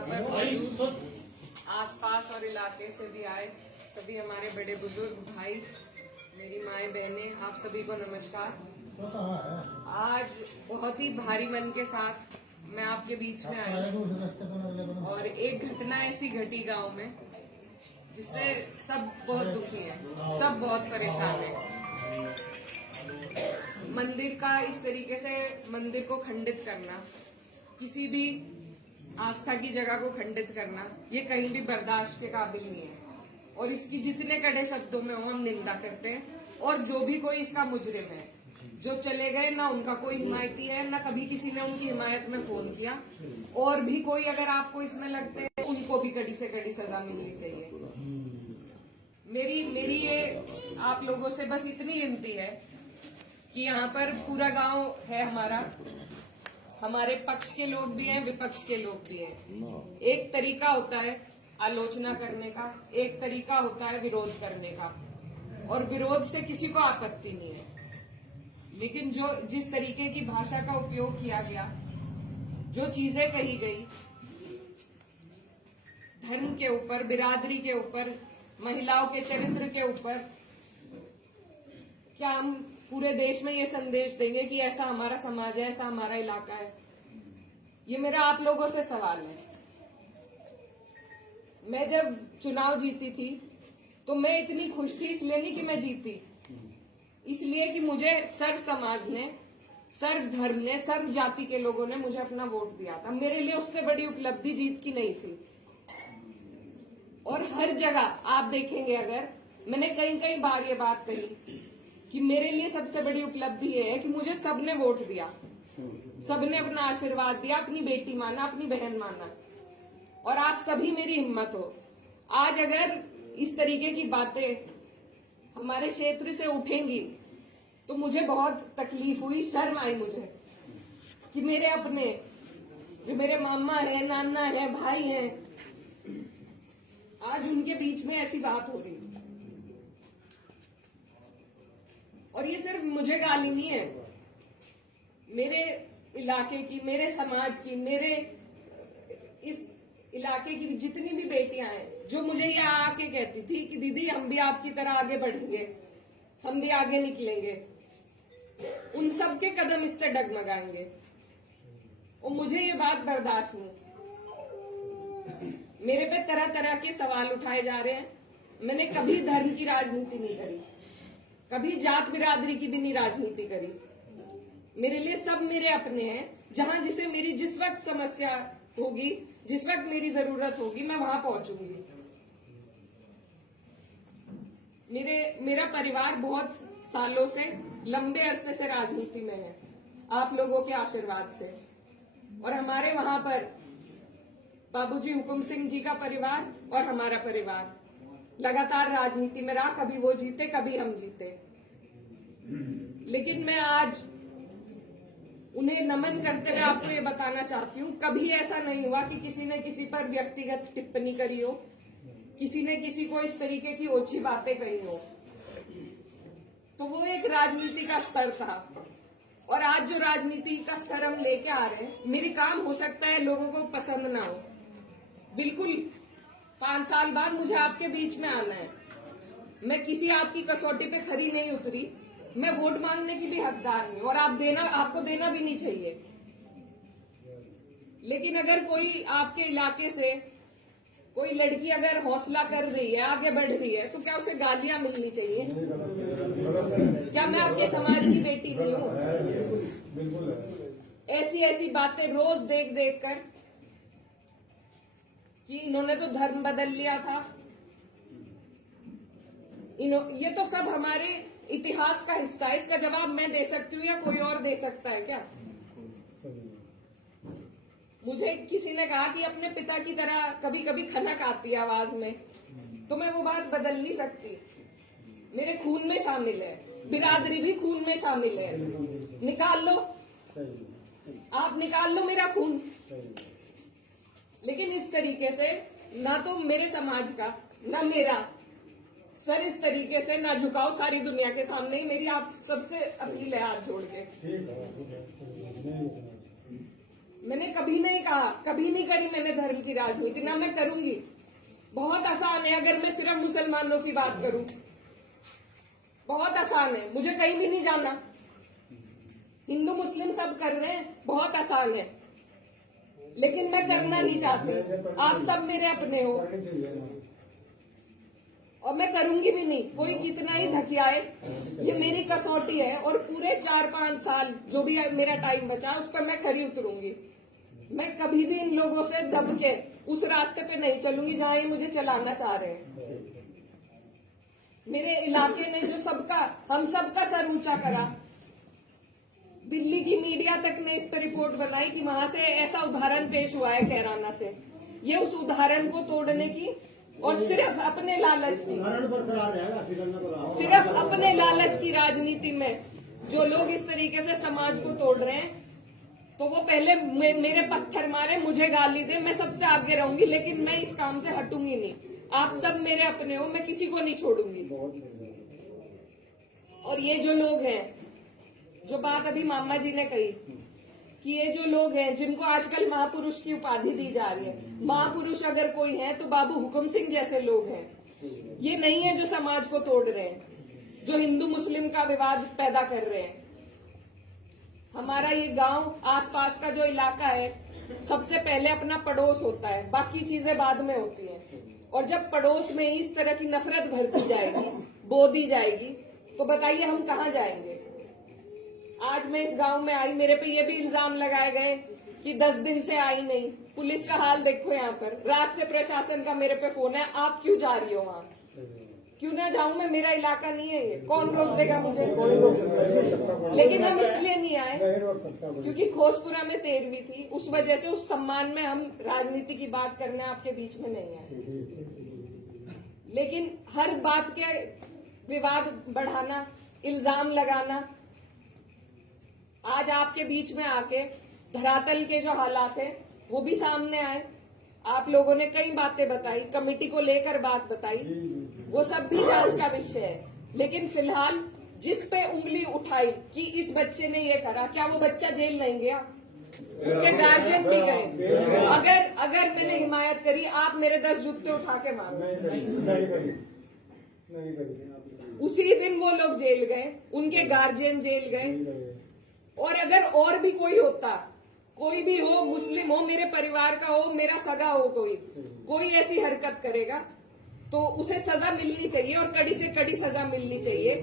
यहाँ पर मौजूद आसपास और इलाके से भी आए सभी हमारे बड़े बुजुर्ग भाई, मेरी माएँ बहनें, आप सभी को नमस्कार। आज बहुत ही भारी मन के साथ मैं आपके बीच में आई और एक घटना ऐसी घटी गांव में जिससे सब बहुत दुखी हैं, सब बहुत परेशान हैं। मंदिर का इस तरीके से मंदिर को खंडित करना, किसी भी आस्था की जगह को खंडित करना, ये कहीं भी बर्दाश्त के काबिल नहीं है और इसकी जितने कड़े शब्दों में हो हम निंदा करते हैं। और जो भी कोई इसका मुजरिम है, जो चले गए, ना उनका कोई हिमायती है, ना कभी किसी ने उनकी हिमायत में फोन किया, और भी कोई अगर आपको इसमें लगते हैं उनको भी कड़ी से कड़ी सजा मिलनी चाहिए। मेरी ये आप लोगों से बस इतनी विनती है कि यहाँ पर पूरा गांव है हमारा, हमारे पक्ष के लोग भी हैं, विपक्ष के लोग भी हैं। एक तरीका होता है आलोचना करने का, एक तरीका होता है विरोध करने का, और विरोध से किसी को आपत्ति नहीं है, लेकिन जिस तरीके की भाषा का उपयोग किया गया, जो चीजें कही गई धर्म के ऊपर, बिरादरी के ऊपर, महिलाओं के चरित्र के ऊपर, क्या हम पूरे देश में ये संदेश देंगे कि ऐसा हमारा समाज है, ऐसा हमारा इलाका है? ये मेरा आप लोगों से सवाल है। मैं जब चुनाव जीती थी तो मैं इतनी खुश थी, इसलिए नहीं कि मैं जीती, इसलिए कि मुझे सर्व समाज ने, सर्व धर्म ने, सर्व जाति के लोगों ने मुझे अपना वोट दिया था। मेरे लिए उससे बड़ी उपलब्धि जीत की नहीं थी। और हर जगह आप देखेंगे, अगर मैंने कई बार ये बात कही कि मेरे लिए सबसे बड़ी उपलब्धि ये है कि मुझे सबने वोट दिया, सबने अपना आशीर्वाद दिया, अपनी बेटी माना, अपनी बहन माना, और आप सभी मेरी हिम्मत हो। आज अगर इस तरीके की बातें हमारे क्षेत्र से उठेंगी तो मुझे बहुत तकलीफ हुई, शर्म आई मुझे कि मेरे अपने, जो मेरे मामा है, नाना है, भाई हैं, आज उनके बीच में ऐसी बात हो रही। और ये सिर्फ मुझे गाली नहीं है, मेरे इलाके की, मेरे समाज की, मेरे इस इलाके की जितनी भी बेटियां हैं, जो मुझे यहाँ आके कहती थी कि दीदी हम भी आपकी तरह आगे बढ़ेंगे, हम भी आगे निकलेंगे, उन सब के कदम इससे डगमगाएंगे। और मुझे ये बात बर्दाश्त नहीं। मेरे पे तरह तरह के सवाल उठाए जा रहे हैं। मैंने कभी धर्म की राजनीति नहीं करी, कभी जात बिरादरी की भी नहीं राजनीति करी। मेरे लिए सब मेरे अपने हैं। जहां जिसे मेरी जिस वक्त समस्या होगी, जिस वक्त मेरी जरूरत होगी, मैं वहां पहुंचूंगी। मेरा परिवार बहुत सालों से, लंबे अरसे से राजनीति में है, आप लोगों के आशीर्वाद से। और हमारे वहां पर बाबूजी हुकुम सिंह जी का परिवार और हमारा परिवार लगातार राजनीति में रहा। कभी वो जीते, कभी हम जीते, लेकिन मैं आज उन्हें नमन करते हुए आपको ये बताना चाहती हूँ, कभी ऐसा नहीं हुआ कि किसी ने किसी पर व्यक्तिगत टिप्पणी करी हो, किसी ने किसी को इस तरीके की ओछी बातें कही हो। तो वो एक राजनीति का स्तर था। और आज जो राजनीति का स्तर हम लेके आ रहे हैं, मेरी काम हो सकता है लोगों को पसंद ना हो, बिल्कुल 5 साल बाद मुझे आपके बीच में आना है, मैं किसी आपकी कसौटी पे खरी नहीं उतरी, मैं वोट मांगने की भी हकदार नहीं, और आपको देना भी नहीं चाहिए। लेकिन अगर कोई आपके इलाके से कोई लड़की अगर हौसला कर रही है, आगे बढ़ रही है, तो क्या उसे गालियां मिलनी चाहिए? क्या मैं आपके समाज की बेटी नहीं हूँ? ऐसी बातें रोज देख कर कि इन्होंने तो धर्म बदल लिया था, ये तो सब हमारे इतिहास का हिस्सा है। इसका जवाब मैं दे सकती हूँ या कोई और दे सकता है क्या? मुझे किसी ने कहा कि अपने पिता की तरह कभी कभी खनक आती है आवाज में, तो मैं वो बात बदल नहीं सकती। मेरे खून में शामिल है, बिरादरी भी खून में शामिल है। निकाल लो, आप निकाल लो मेरा खून, लेकिन इस तरीके से ना तो मेरे समाज का, ना मेरा सर इस तरीके से ना झुकाओ सारी दुनिया के सामने। मेरी आप सबसे अपील है हाथ जोड़ के। मैंने कभी नहीं कहा, कभी नहीं करी मैंने धर्म की राजनीति, ना मैं करूंगी। बहुत आसान है अगर मैं सिर्फ मुसलमानों की बात करूं, बहुत आसान है, मुझे कहीं भी नहीं जाना। हिंदू मुस्लिम सब कर रहे हैं, बहुत आसान है, लेकिन मैं करना नहीं चाहती। आप सब मेरे अपने हो और मैं करूंगी भी नहीं। कोई कितना ही धकियाए, ये मेरी कसौटी है और पूरे 4-5 साल जो भी मेरा टाइम बचा उस पर मैं खरी उतरूंगी। मैं कभी भी इन लोगों से दब के उस रास्ते पे नहीं चलूंगी जहां ये मुझे चलाना चाह रहे हैं। मेरे इलाके ने जो हम सबका सर ऊंचा करा, दिल्ली की मीडिया तक ने इस पर रिपोर्ट बनाई कि वहां से ऐसा उदाहरण पेश हुआ है कैराना से। ये उस उदाहरण को तोड़ने की और सिर्फ अपने लालच की, सिर्फ अपने लालच की राजनीति में जो लोग इस तरीके से समाज को तोड़ रहे हैं, तो वो पहले मेरे पत्थर मारे, मुझे गाली दे, मैं सबसे आगे रहूंगी, लेकिन मैं इस काम से हटूंगी नहीं। आप सब मेरे अपने हो, मैं किसी को नहीं छोड़ूंगी। और ये जो लोग हैं, जो बात अभी मामा जी ने कही कि ये जो लोग हैं जिनको आजकल महापुरुष की उपाधि दी जा रही है, महापुरुष अगर कोई है तो बाबू हुकुम सिंह जैसे लोग हैं। ये नहीं है जो समाज को तोड़ रहे हैं, जो हिंदू मुस्लिम का विवाद पैदा कर रहे हैं। हमारा ये गांव, आसपास का जो इलाका है, सबसे पहले अपना पड़ोस होता है, बाकी चीजें बाद में होती हैं। और जब पड़ोस में इस तरह की नफरत भरती जाएगी, बो दी जाएगी, तो बताइए हम कहाँ जाएंगे। आज मैं इस गांव में आई, मेरे पे ये भी इल्जाम लगाए गए कि 10 दिन से आई नहीं। पुलिस का हाल देखो यहाँ पर, रात से प्रशासन का मेरे पे फोन है, आप क्यों जा रही हो वहाँ? क्यों ना जाऊं मैं, मेरा इलाका नहीं है ये, कौन रोक देगा मुझे? लेकिन हम इसलिए नहीं आए क्योंकि खोसपुरा में 13वीं थी, उस वजह से, उस सम्मान में हम राजनीति की बात करने आपके बीच में नहीं आए। लेकिन हर बात के विवाद बढ़ाना, इल्जाम लगाना, आज आपके बीच में आके धरातल के जो हालात है वो भी सामने आए। आप लोगों ने कई बातें बताई, कमेटी को लेकर बात बताई, वो सब भी जांच का विषय है। लेकिन फिलहाल जिस पे उंगली उठाई कि इस बच्चे ने ये करा, क्या वो बच्चा जेल नहीं गया? उसके गार्जियन भी गए। अगर मैंने हिमायत करी, आप मेरे 10 जूते उठा के मारो। उसी दिन वो लोग जेल गए, उनके गार्जियन जेल गए। और अगर और भी कोई होता, कोई भी हो, मुस्लिम हो, मेरे परिवार का हो, मेरा सगा हो, कोई ऐसी हरकत करेगा तो उसे सजा मिलनी चाहिए और कड़ी से कड़ी सजा मिलनी चाहिए।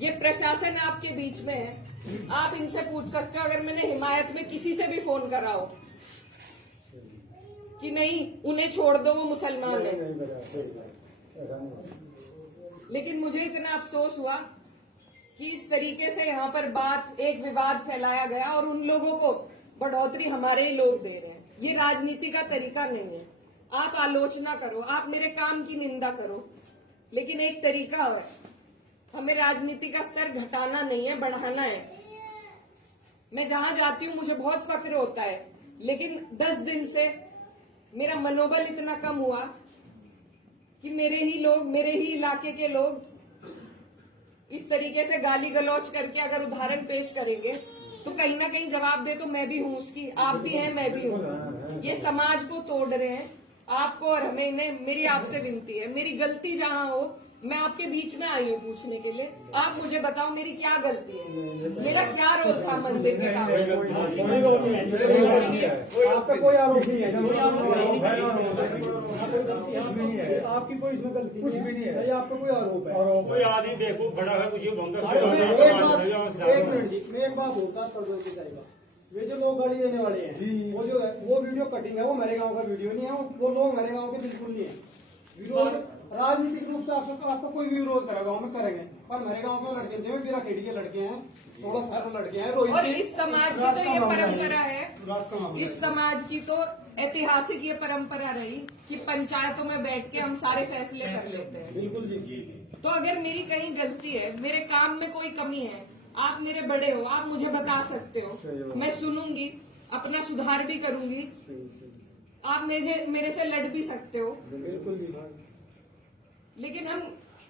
ये प्रशासन आपके बीच में है, आप इनसे पूछ सकते हो। अगर मैंने हिमायत में किसी से भी फोन करा हो कि नहीं उन्हें छोड़ दो, वो मुसलमान है, लेकिन मुझे इतना अफसोस हुआ कि इस तरीके से यहाँ पर बात, एक विवाद फैलाया गया और उन लोगों को बढ़ोतरी हमारे ही लोग दे रहे हैं। ये राजनीति का तरीका नहीं है। आप आलोचना करो, आप मेरे काम की निंदा करो, लेकिन एक तरीका है, हमें राजनीति का स्तर घटाना नहीं है, बढ़ाना है। मैं जहां जाती हूँ मुझे बहुत फक्र होता है, लेकिन 10 दिन से मेरा मनोबल इतना कम हुआ कि मेरे ही लोग, मेरे ही इलाके के लोग इस तरीके से गाली गलौज करके अगर उदाहरण पेश करेंगे तो कहीं ना कहीं जवाब दे तो मैं भी हूँ उसकी, आप भी हैं, मैं भी हूँ। ये समाज को तोड़ रहे हैं, आपको और हमें। इन्हें मेरी आपसे विनती है, मेरी गलती जहाँ हो, मैं आपके बीच में आई हूँ पूछने के लिए। आप मुझे बताओ मेरी क्या गलती है, मेरा क्या रोल था मंदिर के काम में? आपका कोई आरोप नहीं है, आपकी कोई इसमें गलती कुछ भी नहीं है, आपका कोई आरोप है। कोई आदमी देखो बड़ा है, कुछ एक मिनट जी, मैं एक बात बोलता चाहिए। वे जो लोग गाड़ी देने वाले हैं, वो वीडियो कटिंग है, वो मेरे गांव का वीडियो नहीं है, वो लोग मेरे गांव के बिल्कुल नहीं है। विरोध राजनीतिक रूप से आपको कोई भी विरोध करेगा, गाँव में करेंगे, पर मेरे गांव के लड़के जो मेरा खेड़ी के लड़के हैं, 16 साल लड़के हैं, रोहित। और इस समाज की तो ये परंपरा है, इस समाज की तो ऐतिहासिक ये परंपरा रही कि पंचायतों में बैठ के हम सारे फैसले कर लेते हैं। बिल्कुल जी। तो अगर मेरी कहीं गलती है, मेरे काम में कोई कमी है, आप मेरे बड़े हो, आप मुझे बता सकते हो, मैं सुनूंगी, अपना सुधार भी करूंगी। आप मेरे से लड़ भी सकते हो, बिल्कुल। लेकिन हम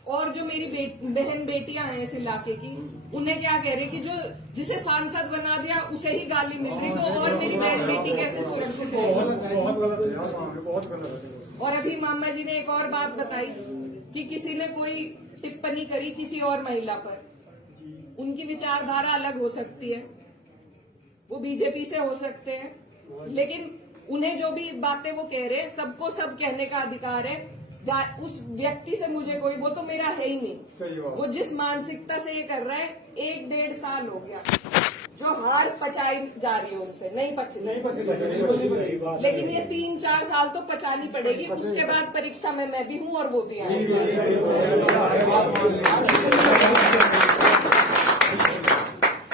और जो मेरी बहन बेटियां हैं इस इलाके की, उन्हें क्या कह रहे कि जो जिसे सांसद बना दिया उसे ही गाली मिल रही, तो और मेरी बहन बेटी कैसे सुरक्षित है? और अभी मामा जी ने एक और बात बताई कि किसी ने कोई टिप्पणी करी किसी और महिला पर, उनकी विचारधारा अलग हो सकती है, वो बीजेपी से हो सकते हैं, लेकिन उन्हें जो भी बातें वो कह रहे हैं सबको सब कहने का अधिकार है। उस व्यक्ति से मुझे कोई, वो तो मेरा है ही नहीं, वो जिस मानसिकता से ये कर रहा है, 1-1.5 साल हो गया जो हार पचाई जा रही है उनसे, नहीं पची, लेकिन ये 3-4 साल तो पचानी पड़ेगी। उसके बाद परीक्षा में मैं भी हूँ और वो भी आए।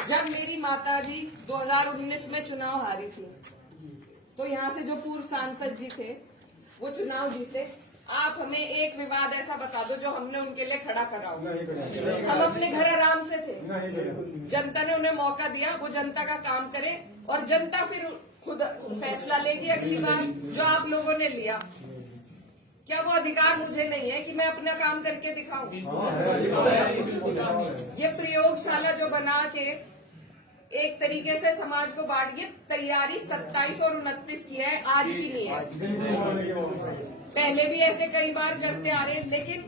जब मेरी माताजी 2019 में चुनाव हारी थी, तो यहाँ से जो पूर्व सांसद जी थे वो चुनाव जीते। आप हमें एक विवाद ऐसा बता दो जो हमने उनके लिए खड़ा करा हो। हम अपने घर आराम से थे, जनता ने उन्हें मौका दिया, वो जनता का काम करे और जनता फिर खुद फैसला लेगी अगली बार, जो आप लोगों ने लिया। क्या वो अधिकार मुझे नहीं है कि मैं अपना काम करके दिखाऊं? ये प्रयोगशाला जो बना के एक तरीके से समाज को बांट के तैयारी 27 और 29 की है, आज की नहीं है। पहले भी ऐसे कई बार करते आ रहे हैं, लेकिन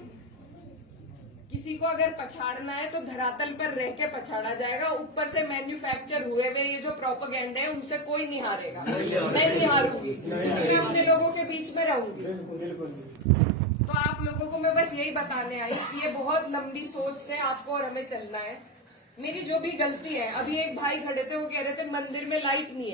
किसी को अगर पछाड़ना है तो धरातल पर रह के पछाड़ा जाएगा। ऊपर से मैन्युफैक्चर हुए हुए ये जो प्रोपेगेंडा है उनसे कोई नहीं हारेगा। मैं नहीं हारूंगी क्योंकि मैं अपने लोगों के बीच में रहूंगी। तो आप लोगों को मैं बस यही बताने आई कि ये बहुत लंबी सोच से आपको और हमें चलना है। मेरी जो भी गलती है, अभी एक भाई खड़े थे वो कह रहे थे मंदिर में लाइट नहीं है।